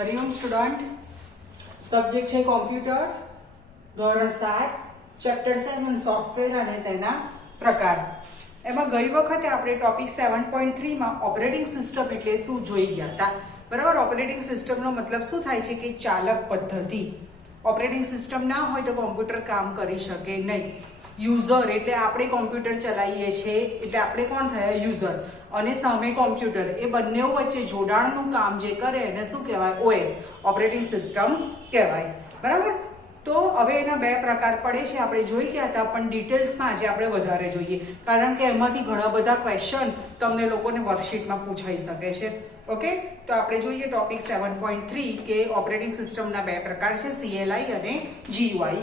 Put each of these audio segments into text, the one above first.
Hariom student, subject છે computer, ધોરણ 7, chapter 7 software અને તેના પ્રકાર. એમાં ગઈ વખતે આપણે ટોપિક 7.3 માં ઓપરેટિંગ સિસ્ટમ એટલે શું જોઈ ગયા હતા. બરાબર. ઓપરેટિંગ સિસ્ટમનો મતલબ શું થાય છે કે ચાલક પદ્ધતિ. ઓપરેટિંગ સિસ્ટમ ના હોય તો કોમ્પ્યુટર કામ કરી શકે નહીં. યુઝર એટલે આપણે કોમ્પ્યુટર ચલાવીએ છીએ એટલે આપણે કોણ થયા? યુઝર. અને સામે કોમ્પ્યુટર, એ બંને વચ્ચે જોડાણનું કામ જે કરે એને શું કહેવાય? ઓએસ, ઓપરેટિંગ સિસ્ટમ કહેવાય. બરાબર. તો હવે એના બે પ્રકાર પડે છે, આપણે જોઈ ગયા હતા, પણ ડિટેલ્સમાં આજે આપણે વધારે જોઈએ, કારણ કે એમાંથી ઘણા બધા ક્વેશ્ચન તમને લોકોને વર્કશીટમાં પૂછાઈ શકે છે. ઓકે, તો આપણે જોઈએ ટોપિક 7.3 કે ઓપરેટિંગ સિસ્ટમના બે પ્રકાર છે, CLI અને GUI.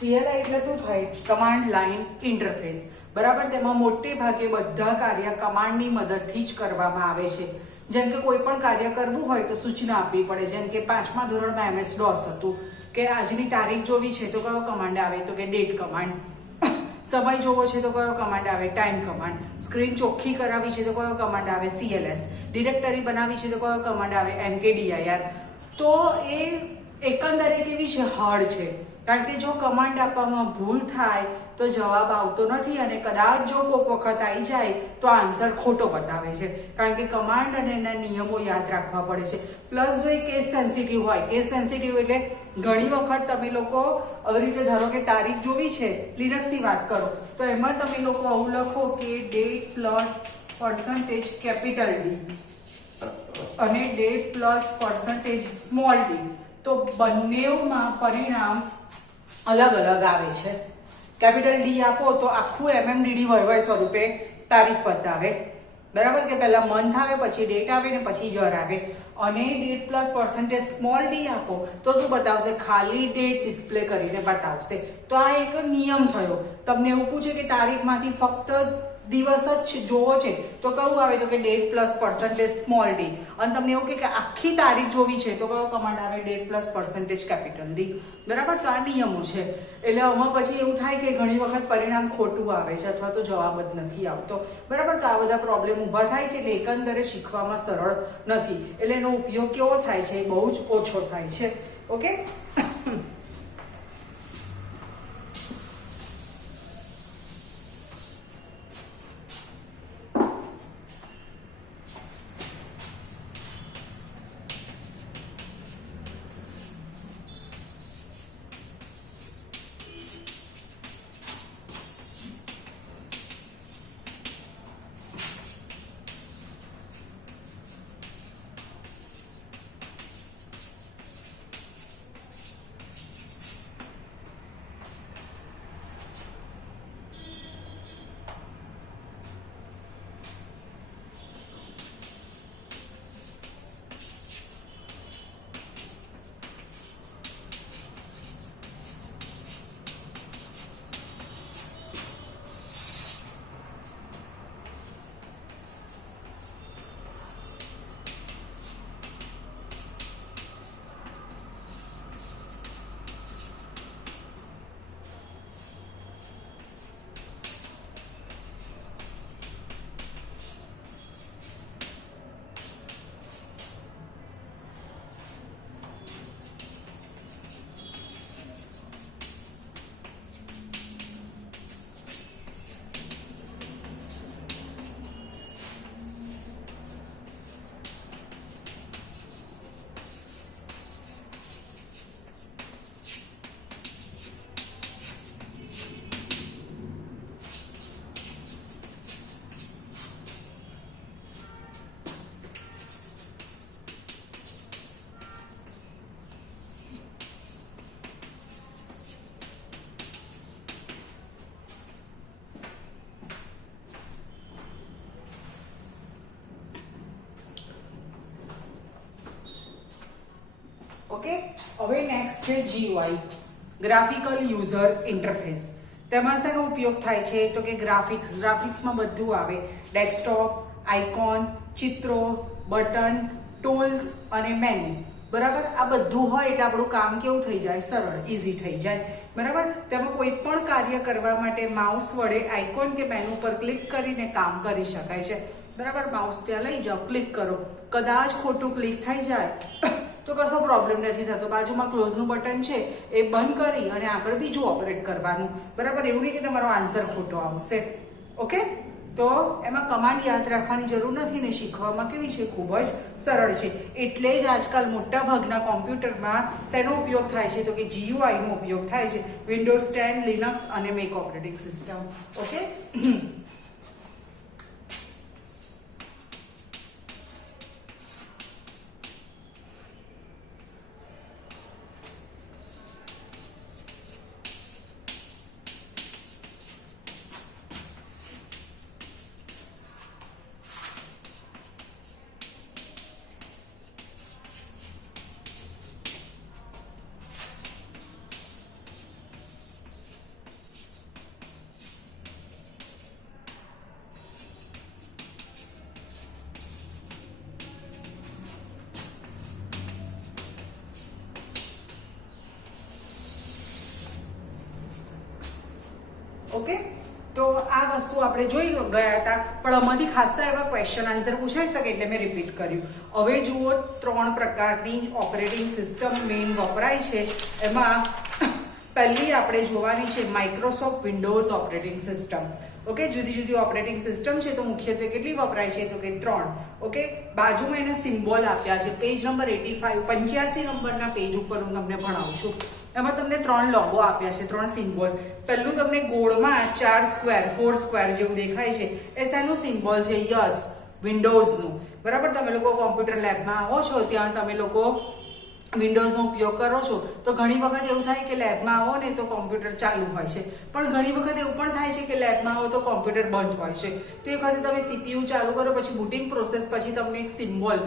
CLI એટલે શું થાય? Command line interface. બરાબર. તેમાં મોટે ભાગે બધા કાર્ય કમાન્ડની મદદથી જ કરવામાં આવે છે. જેમ કે કોઈ પણ કાર્ય કરવું હોય તો સૂચના આપવી પડે. જેમ કે 5મા ધોરણમાં MS DOS હતું કે આજની તારીખ જોવી છે તો કયો કમાન્ડ આવે? તો કે ડેટ કમાન્ડ. સમય જોવો છે તો કયો કમાન્ડ આવે? Time command. સ્ક્રીન ચોખ્ખી કરાવી છે તો કયો કમાન્ડ આવે? CLS. ડિરેક્ટરી બનાવી છે તો કયો કમાન્ડ આવે? MKDIR. તો એ એકંદરે કેવી છે? હાર્ડ છે. કારણ કે જો કમાન્ડ આપવામાં ભૂલ થાય તો જવાબ આવતો નથી, અને કદાચ જો કોઈક વખત આવી જાય તો આન્સર ખોટો બતાવે છે. કારણ કે કમાન્ડ અને એના નિયમો યાદ રાખવા પડે છે. પ્લસ જો એ કેસ સેન્સિટિવ હોય. કેસ સેન્સિટિવ એટલે ઘણી વખત તમે લોકો આવી રીતે ધારો કે તારીખ જોવી છે, લિનક્સની વાત કરો તો એમાં તમે લોકો આવું લખો કે date plus percentage capital D અને date plus percentage small d, તો બંનેમાં પરિણામ અલગ અલગ આવે છે. કેપિટલ D આપો તો આખું MMDD વયવય સ્વરૂપે તારીખ બતાવે. બરાબર કે પહેલા મંથ આવે, પછી ડેટ આવે ને પછી યર આવે. અને date plus percentage small d આપો તો શું બતાવશે? ખાલી ડેટ ડિસ્પ્લે કરીને બતાવશે. તો આ એક નિયમ થયો. તમને એવું પૂછે કે તારીખમાંથી ફક્ત દિવસ જ જોવો છે તો કયું આવે? તો કે date plus percentage small d. અને તમને એવું કે આખી તારીખ જોવી છે તો કયો કમાન્ડ આવે? Date plus percentage capital D. બરાબર. તો આ નિયમો છે. એટલે આમાં પછી એવું થાય કે ઘણી વખત પરિણામ ખોટું આવે છે અથવા તો જવાબ જ નથી આવતો. બરાબર. તો આ બધા પ્રોબ્લેમ ઊભા થાય છે. એટલે એકંદરે શીખવામાં સરળ નથી. એટલે એનો ઉપયોગ કેવો થાય છે? બહુ જ ઓછો થાય છે. ઓકે. ઓકે, હવે નેક્સ્ટ છે GUI, ગ્રાફિકલ યુઝર ઇન્ટરફેસ. તેમાં શેનો ઉપયોગ થાય છે તો કે ગ્રાફિક્સમાં બધું આવે, ડેસ્કટોપ, આઇકોન, ચિત્રો, બટન, ટૂલ્સ અને મેનુ. બરાબર, આ બધું હોય એટલે આપણું કામ કેવું થઈ જાય, સરળ, ઇઝી થઈ જાય. બરાબર, તેમાં કોઈ પણ કાર્ય કરવા માટે માઉસ વડે આઇકોન કે મેનુ પર ક્લિક કરીને કામ કરી શકાય છે. બરાબર, માઉસ ત્યાં લઈ જાઓ, ક્લિક કરો, કદાચ ખોટું ક્લિક થઈ જાય તો કશો પ્રોબ્લેમ નથી થતો, બાજુમાં ક્લોઝનું બટન છે એ બંધ કરી અને આગળ બીજું ઓપરેટ કરવાનું. બરાબર, એવું નહીં કે તમારો આન્સર ખોટો આવશે. ઓકે, તો એમાં કમાન્ડ યાદ રાખવાની જરૂર નથી ને શીખવામાં કેવી છે, ખૂબ જ સરળ છે. એટલે જ આજકાલ મોટા ભાગના કોમ્પ્યુટરમાં શેનો ઉપયોગ થાય છે તો કે GUI નો ઉપયોગ થાય છે, વિન્ડોઝ 10, લિનક્સ અને make operating system. Okay, okay, તો આ વસ્તુ આપણે જોઈ ગયા હતા, પણ આમાંથી ખાસા એવા ક્વેશ્ચન આન્સર પૂછાઈ શકે એટલે મેં રિપીટ કર્યું. હવે જુઓ, 3 પ્રકારની ઓપરેટિંગ સિસ્ટમ મેઇન વપરાય છે. એમાં પહેલી આપણે જોવાની છે Microsoft Windows operating system. Okay, જુદી જુદી ઓપરેટિંગ સિસ્ટમ છે તો મુખ્યત્વે કેટલી વપરાય છે તો કે 3. ઓકે, બાજુમાં એને સિમ્બોલ આપ્યા છે, પેજ નંબર 85 નંબરના પેજ ઉપર હું તમને ભણાવું છું. એમાં તમને 3 લોગો આપ્યા છે, 3 સિમ્બોલ. પહેલું તમને ગોળમાં 4 સ્ક્વેર 4 સ્ક્વેર જેવું દેખાય છે, એ શેનું સિમ્બોલ છે, યસ, વિન્ડોઝનું. બરાબર, તમે લોકો કોમ્પ્યુટર લેબમાં આવો છો ત્યાં તમે લોકો વિન્ડોઝનો ઉપયોગ કરો છો તો ઘણી વખત એવું થાય કે લેબમાં આવો ને તો કોમ્પ્યુટર ચાલુ હોય છે, પણ ઘણી વખત એવું પણ થાય છે કે લેબમાં આવો તો કોમ્પ્યુટર બંધ હોય છે. તો એ વખતે તમે CPU ચાલુ કરો, પછી બુટિંગ પ્રોસેસ પછી તમને એક સિમ્બોલ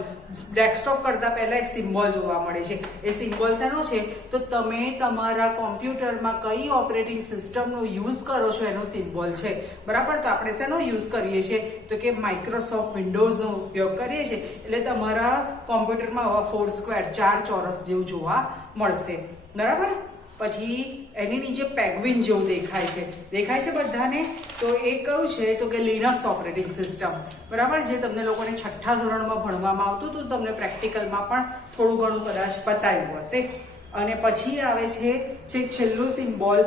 ડેસ્કટોપ કરતા પહેલા એક સિમ્બોલ જોવા મળે છે. એ સિમ્બોલ શેનો છે તો તમે તમારા કોમ્પ્યુટરમાં કઈ ઓપરેટિંગ સિસ્ટમનો યુઝ કરો છો એનો સિમ્બોલ છે. બરાબર, તો આપણે શેનો યુઝ કરીએ છીએ તો કે માઇક્રોસોફ્ટ વિન્ડોઝનો ઉપયોગ કરીએ છીએ. એટલે તમારા કોમ્પ્યુટરમાં આવા 4 સ્ક્વેર 4 ચોરસ જેવું જોવા મળશે. બરાબર, પછી એની નીચે પેગ્વિન જેવું દેખાય છે બધાને. તો એ કયું છે તો કે લિનક્સ ઓપરેટિંગ સિસ્ટમ. બરાબર, જે તમને લોકોને 6થા ધોરણમાં ભણવામાં આવતું હતું, તમને પ્રેક્ટિકલમાં પણ થોડું ઘણું કદાચ બતાવ્યું હશે. અને પછી આવે છે છેલ્લું સિમ્બોલ,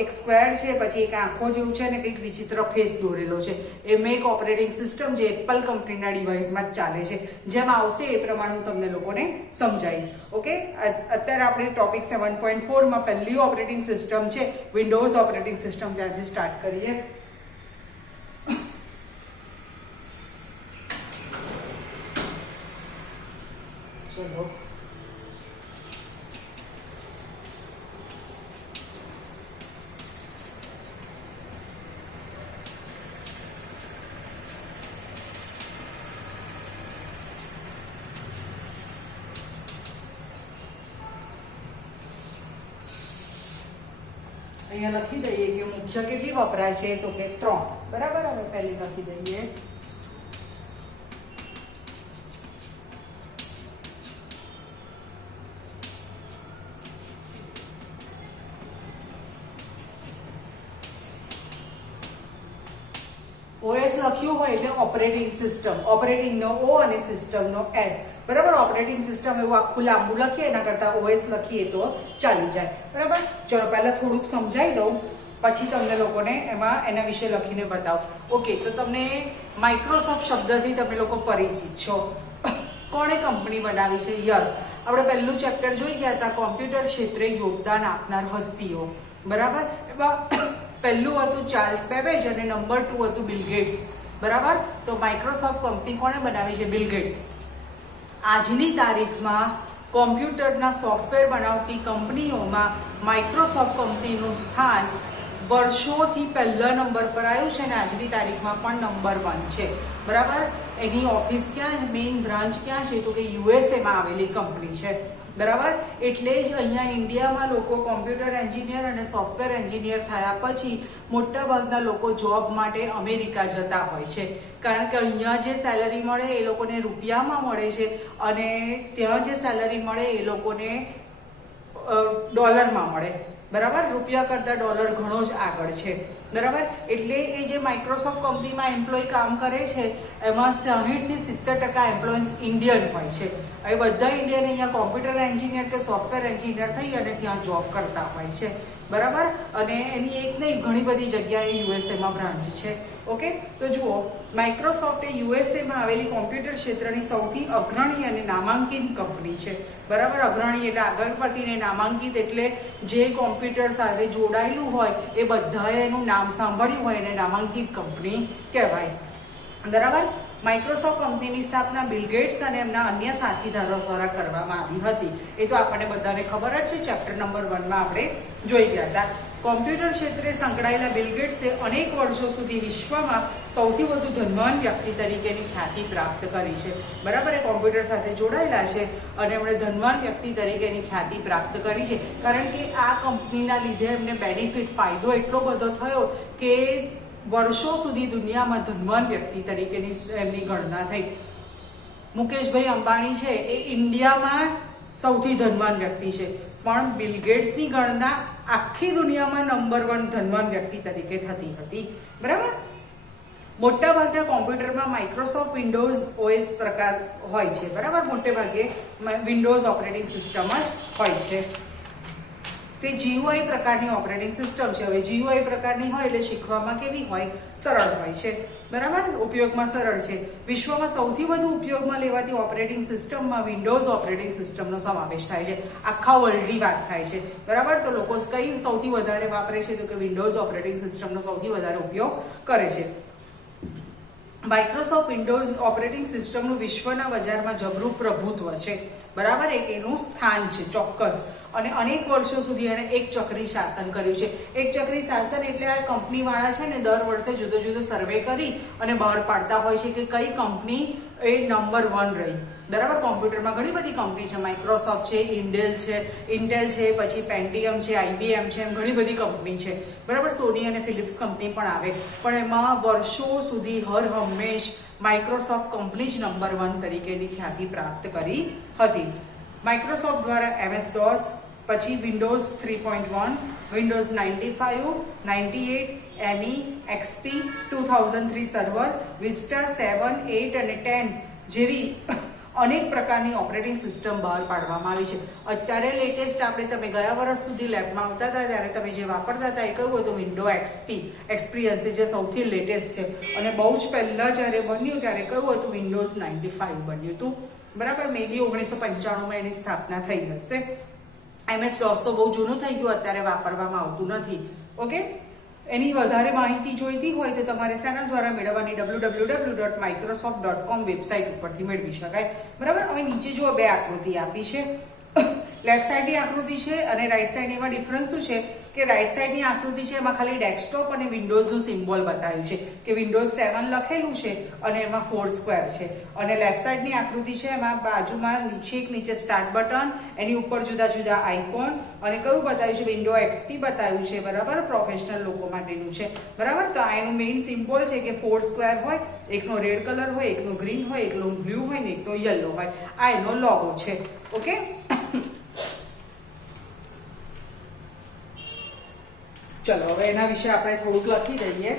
એક સ્ક્વેર છે, પછી એક આંખો જેવું છે ને કંઈક વિચિત્ર ફેસ દોરેલો છે. એ મેક ઓપરેટિંગ સિસ્ટમ જે એપલ કંપનીના ડિવાઇસમાં જ ચાલે છે. જેમ આવશે એ પ્રમાણે હું તમને લોકોને સમજાવીશ. ઓકે, અત્યારે આપણે ટોપિક 7.4 માં પહેલી ઓપરેટિંગ સિસ્ટમ છે વિન્ડોઝ ઓપરેટિંગ સિસ્ટમ, ત્યાંથી સ્ટાર્ટ કરીએ. ચલો, અહીંયા લખી દઈએ કે મુખ્ય કેટલી વપરાય છે તો કે 3. બરાબર, હવે પહેલી લખી દઈએ. OS લખ્યું હોય એટલે ઓપરેટિંગ સિસ્ટમ, ઓપરેટિંગનો O અને સિસ્ટમનો S. બરાબર, ઓપરેટિંગ સિસ્ટમ એવું આખું લાંબુ લખીએ એના કરતાં OS લખીએ તો ચાલી જાય. બરાબર, ચલો પહેલા થોડુંક સમજાવી દઉં, પછી તમને લોકોને એમાં એના વિશે લખીને બતાવું. ઓકે, તો તમને માઇક્રોસોફ્ટ શબ્દથી તમે લોકો પરિચિત છો. કોણે કંપની બનાવી છે? યસ, આપણે પહેલું ચેપ્ટર જોઈ ગયા હતા, કોમ્પ્યુટર ક્ષેત્રે યોગદાન આપનાર હસ્તીઓ. બરાબર, એમાં પહેલું હતું ચાર્લ્સ બેબેજ અને નંબર 2 હતું બિલ ગેટ્સ. બરાબર, તો માઇક્રોસોફ્ટ કંપની કોણે બનાવી છે? Bill Gates. આજની તારીખમાં કોમ્પ્યુટરના સોફ્ટવેર બનાવતી કંપનીઓમાં માઇક્રોસોફ્ટ કંપનીનું સ્થાન વર્ષોથી પહેલા નંબર પર આવ્યું છે અને આજની તારીખમાં પણ નંબર 1 છે. બરાબર, એની ઓફિસ ક્યાં છે, મેઇન બ્રાન્ચ ક્યાં છે તો કે યુએસએમાં આવેલી કંપની છે, બરાબર. એટલે જ અહીંયા ઇન્ડિયામાં લોકો કોમ્પ્યુટર એન્જિનિયર અને સોફ્ટવેર એન્જિનિયર થયા પછી મોટાભાગના લોકો જોબ માટે અમેરિકા જતા હોય છે, કારણ કે અહીંયા જે સેલરી મળે એ લોકોને રૂપિયામાં મળે છે અને ત્યાં જે સેલરી મળે એ લોકોને ડોલરમાં મળે, બરાબર. રૂપિયા કરતાં ડોલર ઘણો જ આગળ છે, બરાબર. એટલે એ જે માઇક્રોસોફ્ટ કંપનીમાં એમ્પ્લોય કામ કરે છે એમાં 60 થી 70% એમ્પ્લોઈઝ ઇન્ડિયન હોય છે. હવે બધા ઇન્ડિયન અહીંયા કોમ્પ્યુટર એન્જિનિયર કે સોફ્ટવેર એન્જિનિયર થઈ અને ત્યાં જોબ કરતા હોય છે, બરાબર. અને એની એક નહીં ઘણી બધી જગ્યાએ યુએસએમાં બ્રાન્ચ છે. ઓકે, તો જુઓ, માઇક્રોસોફ્ટ એ યુએસએમાં આવેલી કોમ્પ્યુટર ક્ષેત્રની સૌથી અગ્રણી અને નામાંકિત કંપની છે, બરાબર. અગ્રણી એટલે આગળ પડતીને, નામાંકિત એટલે જે કોમ્પ્યુટર સાથે જોડાયેલું હોય એ બધાએ એનું નામ સાંભળ્યું હોય એને નામાંકિત કંપની કહેવાય, બરાબર. માઇક્રોસોફ્ટ કંપનીની સ્થાપના બિલ ગેટ્સ અને એમના અન્ય સાથીદારો દ્વારા કરવામાં આવી હતી. એ તો આપણને બધાને ખબર જ છે, ચેપ્ટર નંબર 1માં આપણે જોઈ ગયા હતા. કોમ્પ્યુટર ક્ષેત્રે સંકળાયેલા બિલ ગેટ્સે અનેક વર્ષો સુધી વિશ્વમાં સૌથી વધુ ધનવાન વ્યક્તિ તરીકેની ખ્યાતિ પ્રાપ્ત કરી છે, બરાબર. એ કોમ્પ્યુટર સાથે જોડાયેલા છે અને એમણે ધનવાન વ્યક્તિ તરીકેની ખ્યાતિ પ્રાપ્ત કરી છે, કારણ કે આ કંપનીના લીધે એમને બેનિફિટ, ફાયદો એટલો બધો થયો કે વર્ષો સુધી દુનિયામાં ધનવાન વ્યક્તિ તરીકેની એમની ગણના થઈ. મુકેશભાઈ અંબાણી છે એ ઇન્ડિયામાં સૌથી ધનવાન વ્યક્તિ છે, પણ બિલ ગેટ્સની ગણના આખી દુનિયામાં નંબર 1 ધનવાન વ્યક્તિ તરીકે થતી હતી, બરાબર. મોટા ભાગના કોમ્પ્યુટરમાં માઇક્રોસોફ્ટ વિન્ડોઝ ઓએસ પ્રકાર હોય છે, બરાબર. મોટે ભાગે વિન્ડોઝ ઓપરેટિંગ સિસ્ટમ જ હોય છે. તે GUI પ્રકારની ઓપરેટિંગ સિસ્ટમ છે. હવે GUI પ્રકારની હોય એટલે શીખવામાં કેવી હોય, સરળ હોય છે, બરાબર. ઉપયોગમાં સરળ છે. વિશ્વમાં સૌથી વધુ ઉપયોગમાં લેવાતી ઓપરેટિંગ સિસ્ટમમાં વિન્ડોઝ ઓપરેટિંગ સિસ્ટમનો સમાવેશ થાય છે. આખા વર્લ્ડની વાત થાય છે, બરાબર. તો લોકો કઈ સૌથી વધારે વાપરે છે તો કે વિન્ડોઝ ઓપરેટિંગ સિસ્ટમનો સૌથી વધારે ઉપયોગ કરે છે. માઇક્રોસોફ્ટ વિન્ડોઝ ઓપરેટિંગ સિસ્ટમનું વિશ્વના બજારમાં જબરું પ્રભુત્વ છે, બરાબર. એક એનું સ્થાન છે ચોક્કસ. અને અનેક વર્ષો સુધી એણે એક ચક્રી શાસન કર્યું છે. એક ચક્રી શાસન એટલે આ કંપનીવાળા છે ને દર વર્ષે જુદો જુદો સર્વે કરી અને બહાર પાડતા હોય છે કે કઈ કંપની એ નંબર 1 રહી, બરાબર. કોમ્પ્યુટરમાં ઘણી બધી કંપની છે, માઇક્રોસોફ્ટ છે, ઇન્ટેલ છે, પછી પેન્ટિયમ છે, IBM છે, એમ ઘણી બધી કંપની છે, બરાબર. સોની અને ફિલિપ્સ કંપની પણ આવે, પણ એમાં વર્ષો સુધી હર હંમેશ માઇક્રોસોફ્ટ કંપની જ નંબર 1 તરીકેની ખ્યાતિ પ્રાપ્ત કરી હતી. માઇક્રોસોફ્ટ દ્વારા MS-DOS, પછી Windows 3.1, Windows 95, 98, ME, XP, 2003 server, vista 7, 8 અને 10 જેવી અનેક પ્રકારની ઓપરેટિંગ સિસ્ટમ બહાર પાડવામાં આવી છે. અત્યારે લેટેસ્ટ આપણે, તમે ગયા વર્ષ સુધી લેબમાં આવતા હતા ત્યારે તમે જે વાપરતા હતા એ કયું હતું, વિન્ડો XP એક્સપિરિયન્સ, જે સૌથી લેટેસ્ટ છે. અને બહુ જ પહેલાં જ્યારે બન્યું ત્યારે કયું હતું, વિન્ડોઝ 95 બન્યું હતું, બરાબર. મે બી 1995માં એની સ્થાપના થઈ હશે. MS-DOS તો બહુ જૂનું થઈ ગયું, અત્યારે વાપરવામાં આવતું નથી. ઓકે, એની વધારે માહિતી જોઈતી હોય તો તમારે શેના દ્વારા મેળવવાની, www.microsoft.com વેબસાઇટ ઉપરથી મેળવી શકાય, બરાબર. હવે નીચે જુઓ, 2 આકૃતિ આપી છે. લેફ્ટ સાઈડની આકૃતિ છે અને રાઈટ સાઈડની. એમાં ડિફરન્સ શું છે કે રાઈટ સાઈડની આકૃતિ છે એમાં ખાલી ડેસ્કટોપ અને વિન્ડોઝનું સિમ્બોલ બતાવ્યું છે કે વિન્ડોઝ 7 લખેલું છે અને એમાં 4 સ્ક્વેર છે. અને લેફ્ટ સાઈડની આકૃતિ છે એમાં બાજુમાં નીચે સ્ટાર્ટ બટન, એની ઉપર જુદા જુદા આઇકોન અને કયું બતાવ્યું છે, વિન્ડો XP બતાવ્યું છે, બરાબર. પ્રોફેશનલ લોકો માટેનું છે, બરાબર. તો આ એનું મેઇન સિમ્બોલ છે કે 4 સ્ક્વેર હોય, એકનો રેડ કલર હોય, એકનો ગ્રીન હોય, એકનો બ્લુ હોય ને એકનો યલો હોય. આ એનો લોગો છે. ઓકે, ચલો હવે એના વિશે આપણે થોડુંક લખી દઈએ.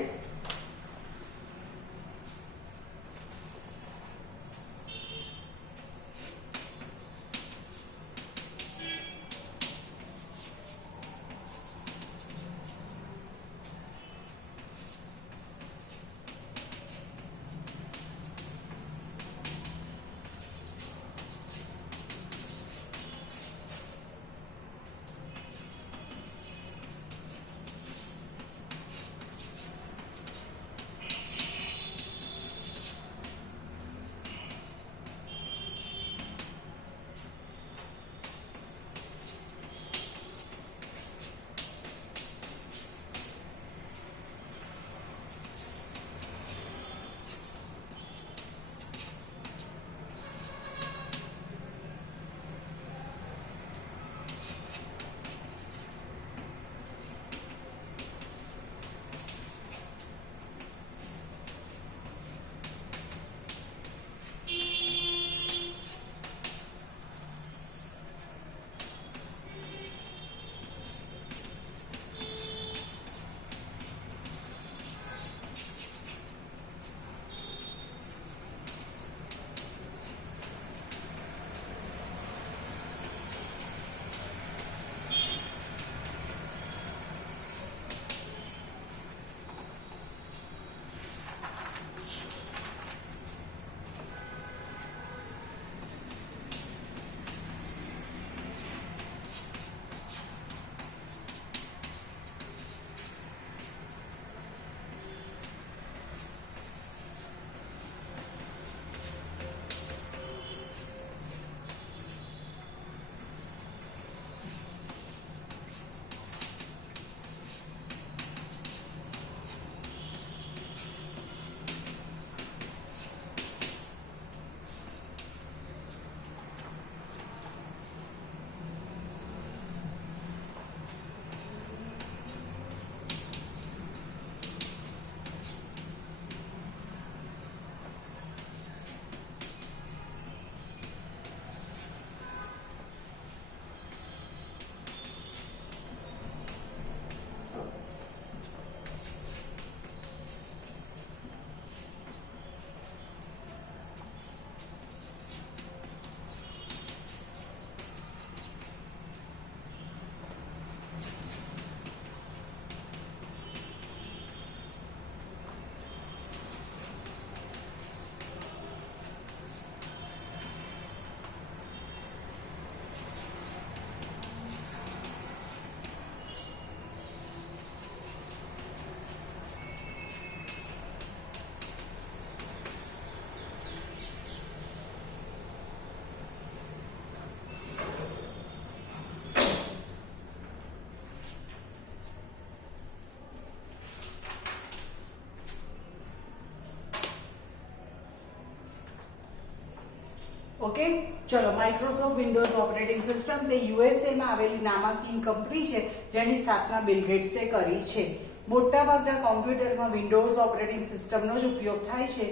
ઓકે, ચલો માઇક્રોસોફ્ટ વિન્ડોઝ ઓપરેટિંગ સિસ્ટમ તે યુએસએ માં આવેલી નામાંકિત કંપની છે જેની સ્થાપના બિલ ગેટ્સે કરી છે. મોટાભાગના કોમ્પ્યુટરમાં વિન્ડોઝ ઓપરેટિંગ સિસ્ટમનો જ ઉપયોગ થાય છે.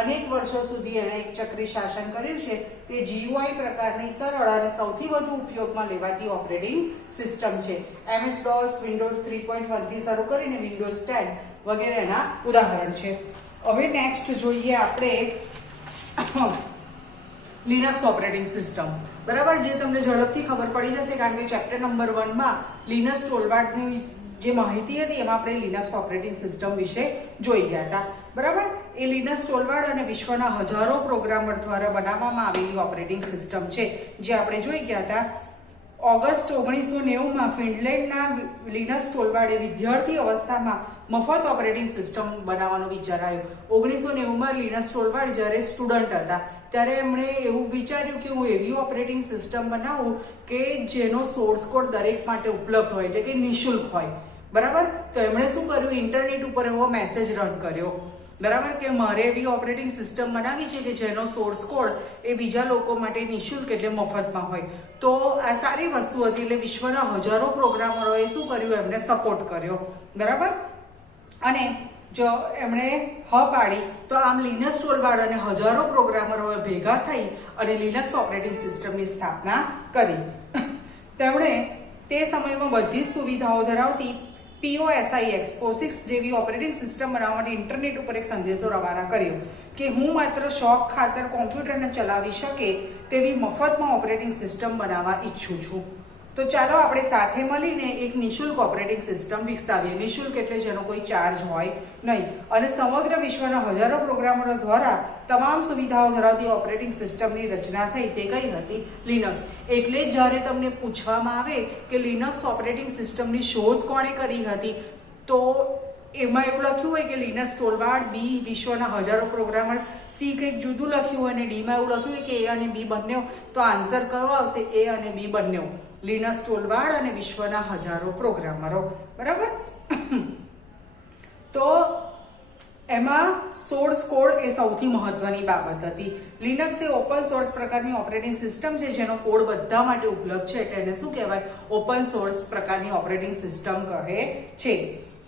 અનેક વર્ષો સુધી એણે એક ચક્રી શાસન કર્યું છે. તે GUI પ્રકારની સરળ અને સૌથી વધુ ઉપયોગમાં લેવાતી ઓપરેટિંગ સિસ્ટમ છે. MS DOS, વિન્ડોઝ 3.1 થી શરૂ કરીને વિન્ડોઝ 10 વગેરેના ઉદાહરણ છે. હવે નેક્સ્ટ જોઈએ આપણે લિનક્સ ઓપરેટિંગ સિસ્ટમ. બરાબર, જે તમને ઝડપથી ખબર પડી જશે કારણ કે ચેપ્ટર નંબર 1 માં લિનક્સ ટોલબાર્ડની જે માહિતી હતી એમાં આપણે લિનક્સ ઓપરેટિંગ સિસ્ટમ વિશે જોઈ ગયા હતા. બરાબર, એ લિનક્સ ટોલબાર્ડ અને વિશ્વના હજારો પ્રોગ્રામર દ્વારા બનાવવામાં આવેલી ઓપરેટિંગ સિસ્ટમ છે જે આપણે જોઈ ગયા હતા. ઓગસ્ટ 1990 માં ફિનલેન્ડના લિનક્સ ટોલબાર્ડે વિદ્યાર્થી અવસ્થામાં મફત ઓપરેટિંગ સિસ્ટમ બનાવવાનો વિચાર આવ્યો. 1990 માં લિનક્સ ટોલબાર્ડ જ્યારે સ્ટુડન્ટ હતા ત્યારે એમણે એવું વિચાર્યું કે હું એવી ઓપરેટિંગ સિસ્ટમ બનાવું કે જેનો સોર્સ કોડ દરેક માટે ઉપલબ્ધ હોય, એટલે કે નિઃશુલ્ક હોય. બરાબર, તો એમણે શું કર્યું, ઇન્ટરનેટ ઉપર એવો મેસેજ રન કર્યો. બરાબર, કે મારે એવી ઓપરેટિંગ સિસ્ટમ બનાવી છે કે જેનો સોર્સ કોડ એ બીજા લોકો માટે નિઃશુલ્ક એટલે મફતમાં હોય. તો આ સારી વસ્તુ હતી એટલે વિશ્વના હજારો પ્રોગ્રામરોએ શું કર્યું, એમને સપોર્ટ કર્યો. બરાબર, અને જો એમણે પાડી તો આમ લિનક્સ ટોલબાર્ડ અને હજારો પ્રોગ્રામરોએ ભેગા થઈ અને લિનક્સ ઓપરેટિંગ સિસ્ટમની સ્થાપના કરી. તેમણે તે સમયમાં બધી જ સુવિધાઓ ધરાવતી POSIX જેવી ઓપરેટિંગ સિસ્ટમ બનાવવા માટે ઇન્ટરનેટ ઉપર એક સંદેશો રવાના કર્યો કે હું માત્ર શોખ ખાતર કોમ્પ્યુટરને ચલાવી શકે તેવી મફતમાં ઓપરેટિંગ સિસ્ટમ બનાવવા ઈચ્છું છું. તો ચાલો આપણે સાથે મળીને એક નિઃશુલ્ક ઓપરેટિંગ સિસ્ટમ વિકસાવીએ. નિઃશુલ્ક એટલે જેનો કોઈ ચાર્જ હોય નહીં, અને સમગ્ર વિશ્વના હજારો પ્રોગ્રામરો દ્વારા તમામ સુવિધાઓ ધરાવતી ઓપરેટિંગ સિસ્ટમની રચના થઈ. તે કઈ હતી? લિનક્સ. એટલે જ્યારે તમને પૂછવામાં આવે કે લિનક્સ ઓપરેટિંગ સિસ્ટમની શોધ કોણે કરી હતી, તો એમાં એવું લખ્યું હોય કે લિનક્સ ટોલબાર્ડ, બી વિશ્વના હજારો પ્રોગ્રામર, સી કંઈક જુદું લખ્યું હોય અને ડીમાં એવું લખ્યું હોય કે એ અને બી બંને. તો આન્સર કયો આવશે? એ અને બી બંને. લિનક્સ ટોલબાર્ડ અને વિશ્વના હજારો પ્રોગ્રામરો. બરાબર, તો એમાં સોર્સ કોડ એ સૌથી મહત્વની બાબત હતી. લિનક્સ એ ઓપન સોર્સ પ્રકારની ઓપરેટિંગ સિસ્ટમ છે જેનો કોડ બધા માટે ઉપલબ્ધ છે, એટલે એને શું કહેવાય? ઓપન સોર્સ પ્રકારની ઓપરેટિંગ સિસ્ટમ કહે છે.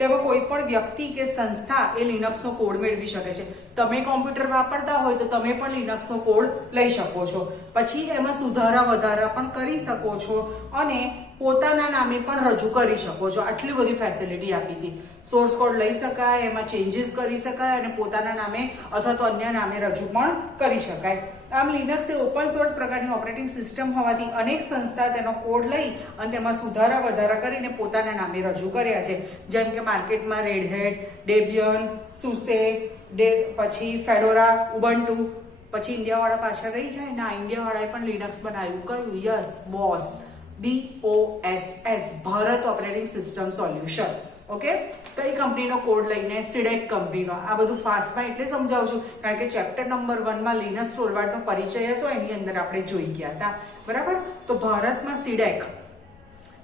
તેમાં કોઈ પણ વ્યક્તિ કે સંસ્થા એ લિનક્સનો કોડ મેળવી શકે છે. તમે કોમ્પ્યુટર વાપરતા હોય તો તમે પણ લિનક્સનો કોડ લઈ શકો છો. પછી એમાં સુધારા વધારા પણ કરી શકો છો અને પોતાના નામે પણ રજૂ કરી શકો છો. આટલી બધી ફેસિલિટી આપી હતી. સોર્સ કોડ લઈ શકાય, એમાં ચેન્જીસ કરી શકાય અને પોતાના નામે અથવા તો અન્ય નામે રજૂ પણ કરી શકાય. આમ લિનક્સ એ ઓપન સોર્સ પ્રકારની ઓપરેટિંગ સિસ્ટમ હોવાથી અનેક સંસ્થા તેનો કોડ લઈ અને તેમાં સુધારા વધારા કરીને પોતાના નામે રજૂ કર્યા છે. જેમ કે માર્કેટમાં રેડ હેટ, ડેબિયન, સુસે, પછી ફેડોરા, ઉબન્ટુ. પછી ઇન્ડિયાવાળા પાછળ રહી જાય ના, ઇન્ડિયાવાળાએ પણ લિનક્સ બનાવ્યું. કયું? Yes, boss, BOSS, Bharat operating system solution. Okay, કઈ કંપનીનો કોડ લઈને? સિડેક કંપનીનો. આ બધું ફાસ્ટમાં એટલે સમજાવું છું કારણ કે ચેપ્ટર નંબર 1 માં લિનક્સ ટોલબાર્ડનો પરિચય હતો, એની અંદર આપણે જોઈ ગયા હતા. બરાબર, તો ભારતમાં CDAC,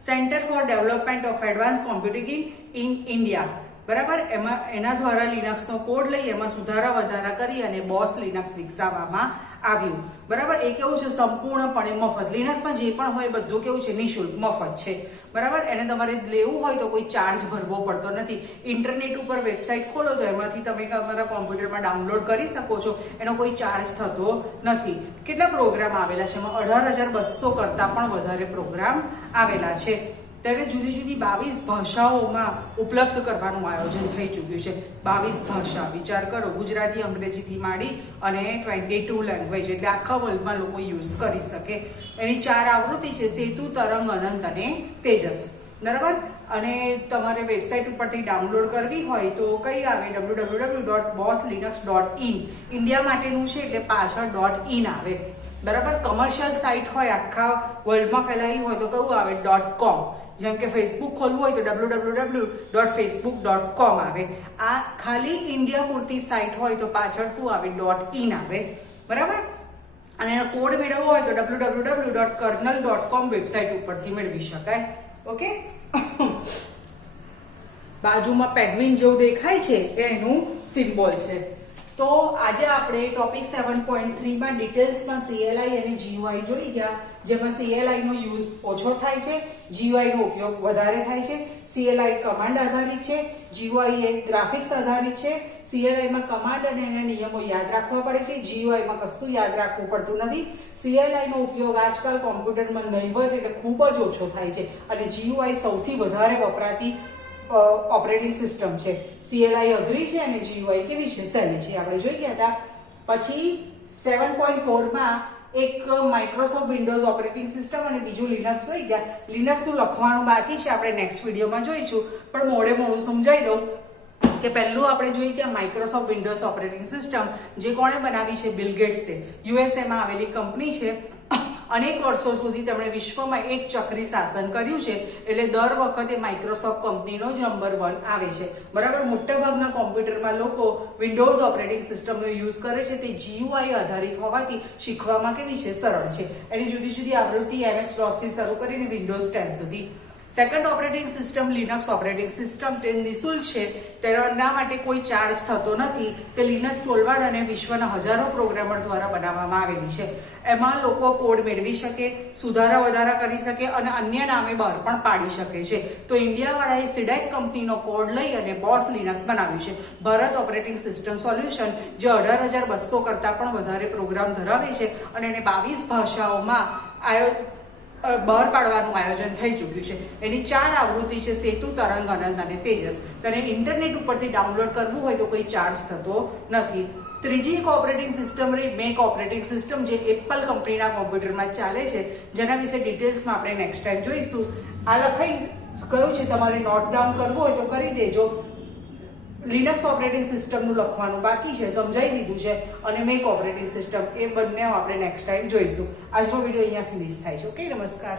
centre for development of advance computing in India. બરાબર, એમાં એના દ્વારા લિનક્સનો કોડ લઈ એમાં સુધારા વધારા કરી અને બોસ લિનક્સ વિકસાવવામાં આવ્યું. બરાબર, એ કેવું છે? સંપૂર્ણપણે મફત. લિનક્સમાં જે પણ હોય બધું કેવું છે? નિઃશુલ્ક, મફત છે. બરાબર, એને તમારે લેવું હોય તો કોઈ ચાર્જ ભરવો પડતો નથી. ઇન્ટરનેટ ઉપર વેબસાઇટ ખોલો તો એમાંથી તમે તમારા કોમ્પ્યુટરમાં ડાઉનલોડ કરી શકો છો. એનો કોઈ ચાર્જ થતો નથી. કેટલા પ્રોગ્રામ આવેલા છે? એમાં 18,200 કરતાં પણ વધારે પ્રોગ્રામ આવેલા છે. ત્યારે જુદી જુદી 22 ભાષાઓમાં ઉપલબ્ધ કરવાનું આયોજન થઈ ચૂક્યું છે. 22 ભાષા, વિચાર કરો, ગુજરાતી, અંગ્રેજીથી માંડી અને 22 લેંગ્વેજ, એટલે આખા વર્લ્ડમાં લોકો યુઝ કરી શકે. એની 4 આવૃત્તિ છે: સેતુ, તરંગ, અનંત અને તેજસ. બરાબર, અને તમારે વેબસાઇટ ઉપરથી ડાઉનલોડ કરવી હોય તો કઈ આવે? www.bosslinux.in. ઇન્ડિયા માટેનું છે એટલે પાછળ .in આવે. બરાબર, કમર્શિયલ સાઇટ હોય આખા વર્લ્ડમાં ફેલાયેલી હોય તો કયું આવે? .com. જેમ કે ફેસબુક ખોલવું હોય તો www.facebook.com આવે. આ ખાલી ઇન્ડિયા પૂરતી સાઇટ હોય તો પાછળ શું આવે? .in આવે. બરાબર, અને એનો કોડ મેળવવો હોય તો www.kernel.com વેબસાઇટ ઉપરથી મેળવી શકાય. ઓકે, બાજુમાં પેગ્વિન જેવું દેખાય છે એ એનું સિમ્બોલ છે. તો આજે આપણે ટોપિક 7.3 માં ડિટેલ્સમાં CLI અને GUI જોઈ ગયા, જેમાં CLI નો યુઝ ઓછો થાય છે, GUI નો ઉપયોગ વધારે થાય છે. CLI કમાન્ડ આધારિત છે, GUI એ ગ્રાફિક્સ આધારિત છે. CLI માં કમાન્ડ અને એના નિયમો યાદ રાખવા પડે છે, GUI માં કશું યાદ રાખવું પડતું નથી. CLI નો ઉપયોગ આજકાલ કોમ્પ્યુટરમાં નહીવત એટલે ખૂબ જ ઓછો થાય છે અને GUI સૌથી વધારે વપરાતી ઓપરેટિંગ સિસ્ટમ છે. CLI અઘરી છે અને GUI કેવી છે, સહેલી છે, આપણે જોઈ ગયા હતા. પછી 7.4 માં એક માઇક્રોસોફ્ટ વિન્ડોઝ ઓપરેટિંગ સિસ્ટમ અને બીજું લિનક્સ જોઈ ગયા. લિનક્સનું લખવાનું બાકી છે, આપણે નેક્સ્ટ વિડીયોમાં જોઈશું, પણ મોડું સમજાવી દઉં કે પહેલું આપણે જોઈએ કે માઇક્રોસોફ્ટ વિન્ડોઝ ઓપરેટિંગ સિસ્ટમ જે કોણે બનાવી છે, બિલ ગેટ્સ છે. USA માં આવેલી કંપની છે. અનેક વર્ષો સુધી તેમણે વિશ્વમાં એક ચક્રી શાસન કર્યું છે, એટલે દર વખતે માઇક્રોસોફ્ટ કંપનીનો જ નંબર 1 આવે છે. બરાબર, મોટાભાગના કોમ્પ્યુટરમાં લોકો વિન્ડોઝ ઓપરેટિંગ સિસ્ટમનો યુઝ કરે છે. તે GUI આધારિત હોવાથી શીખવામાં કેવી છે, સરળ છે. એની જુદી જુદી આવૃત્તિ MS DOS થી શરૂ કરીને વિન્ડોઝ 10 સુધી. Second operating system Linux operating system તે નિઃશુલ્ક છે, તેના માટે કોઈ ચાર્જ થતો નથી. તે લિનક્સ ટોલવાડ અને વિશ્વના હજારો પ્રોગ્રામર દ્વારા બનાવવામાં આવેલી છે. એમાં લોકો કોડ મેળવી શકે, સુધારા વધારા કરી શકે અને અન્ય નામે બહાર પણ પાડી શકે છે. તો ઇન્ડિયાવાળાએ સિડેક કંપનીનો કોડ લઈ અને બોસ લિનક્સ બનાવ્યું છે. ભારત ઓપરેટિંગ સિસ્ટમ સોલ્યુશન જે 18,200 કરતાં પણ વધારે પ્રોગ્રામ ધરાવે છે અને એને 22 ભાષાઓમાં બહાર પાડવાનું આયોજન થઈ ચૂક્યું છે. એની 4 આવૃત્તિ છે, સેતુ, તરંગ, અનંત અને તેજસ. તેને ઇન્ટરનેટ ઉપરથી ડાઉનલોડ કરવું હોય તો કોઈ ચાર્જ થતો નથી. ત્રીજી એક ઓપરેટિંગ સિસ્ટમ રહી મેક ઓપરેટિંગ સિસ્ટમ, જે એપલ કંપનીના કોમ્પ્યુટરમાં ચાલે છે, જેના વિશે ડિટેલ્સમાં આપણે નેક્સ્ટ ટાઈમ જોઈશું. આ લખાઈ કયું છે, તમારે નોટ ડાઉન કરવું હોય તો કરી દેજો. લિનક્સ ઓપરેટિંગ સિસ્ટમનું લખવાનું બાકી છે, સમજાઈ દીધું છે, અને મેક ઓપરેટિંગ સિસ્ટમ, એ બંને આપણે નેક્સ્ટ ટાઈમ જોઈશું. આજનો વિડીયો અહીંયા ફિનિશ થાય છે. ઓકે, નમસ્કાર.